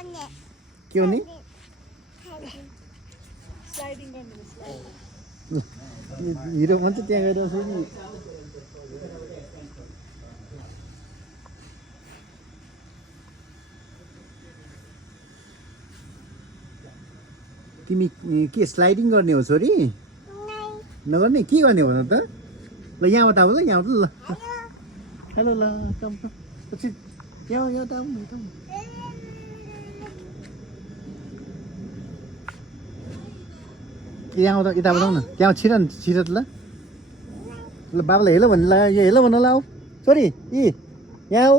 के हो नि स्लाइडिङ गर्ने हिरो भन्छ त्यहाँ गएर फेरि तिमी के स्लाइडिङ गर्ने हो छोरी नगर्ने के गर्ने हो त ल यहाँबाट आऊ ल यहाँ ल हेलो ल कम कम पछि यहाँ यहाँ त आऊ यहाँ आउँदा यताबाट आऊ न त्यहाँ छिर ल ल बाबालाई हेलो भन्नु ल यो हेलो भन्नु ल आऊ छोरी यी यहाँ आऊ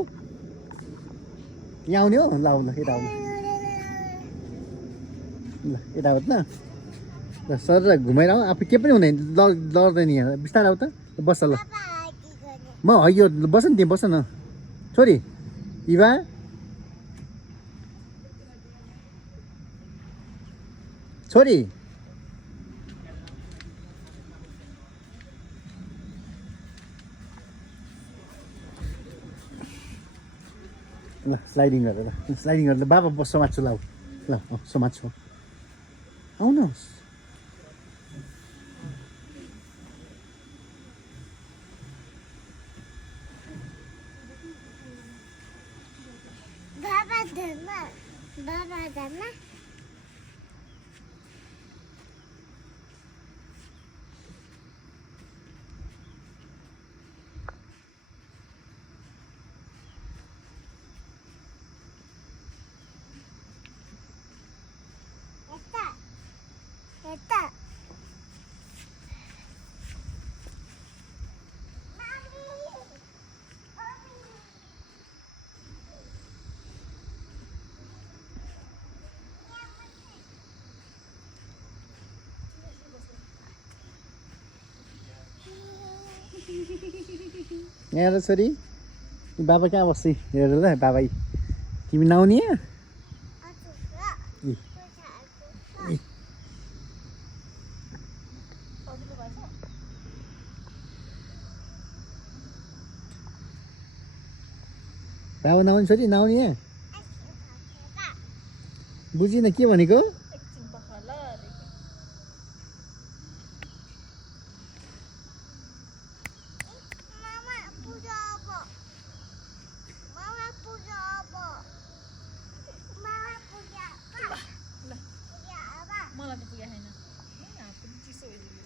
यहाँ आउने हो ल आऊ ल यता आऊ ल यताबाट ल ल सर घुमाएर आऊ आफू के पनि हुँदैन लड्दैन यहाँ बिस्तारै आऊ त बस्छ ल म हैयो बस न त्यहाँ बस न छोरी इभा छोरी ल स्लाइडिङ गरेर बाबा बस समात्छु ल ल समात्छु आउनुहोस् यहाँ छोरी बाबा कहाँ बस्छ हेर ल बाबा तिमी नआउने बाबा नआउने छोरी नआउने यहाँ बुझिन के भनेको मलाई त पुगे छैन हात पनि चिसो भइसक्यो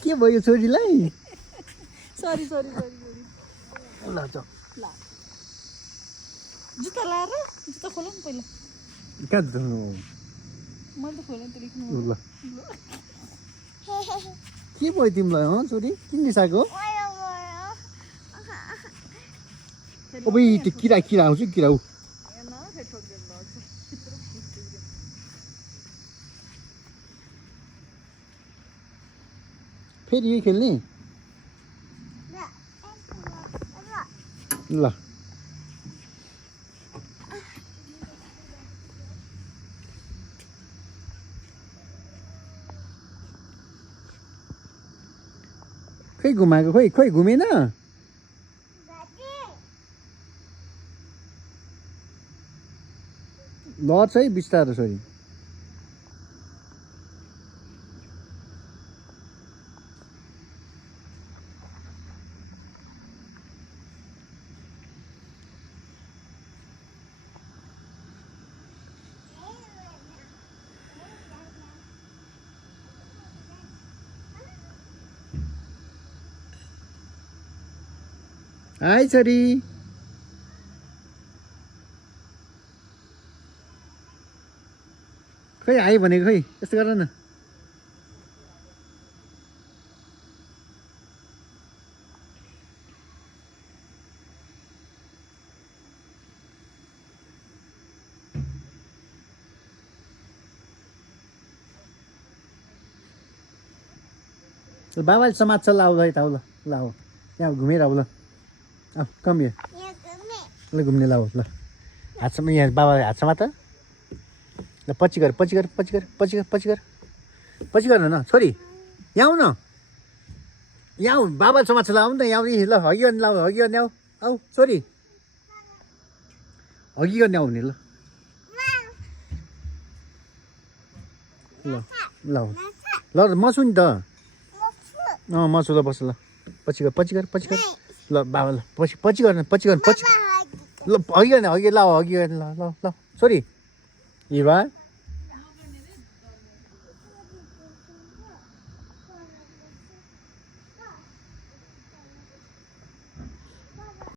के भयो छोरीलाई सरी ल जुत्ता लाएर जुत्ता खोल न पहिला कहाँ मैले त खोलेँ त लेख्नु ल के भयो तिमीलाई छोरी किन रिसाएको अब त्यो किरा आउँछ किरा फेरि यही खेल्ने ल खै घुमाएको खोइ घुमेन लड्छ है बिस्तारो छोरी हाई छोरी खै हाई भनेको खै यस्तो गर न बाबाले समात्छ ल आऊ ल यता आऊ ल ल आऊ यहाँ घुमेर आऊ ल आऊ कम यहाँ ल घुम्ने ल आऊ ल हातसम्म यहाँ बाबाले हातसम्म त ल पछि गर पछि गर पछि गर पछि गर पछि गर पछि गर न छोरी यहाँ आऊ न यहाँ आऊ बाबाले समात्छ ल आऊ न यहाँ ल हगी गर्ने ल हगी गर्ने आऊ आऊ छोरी हगी गर्ने आउने ल ल ल ल म छु नि त म छु ल बस ल पछि गर पछि गर पछि गर ल बाबा ल पछि पछि गर्न पछि गर्न पछि ल हगी गर्ने हगी ल हगी गर्ने ल ल ल छोरी हिवा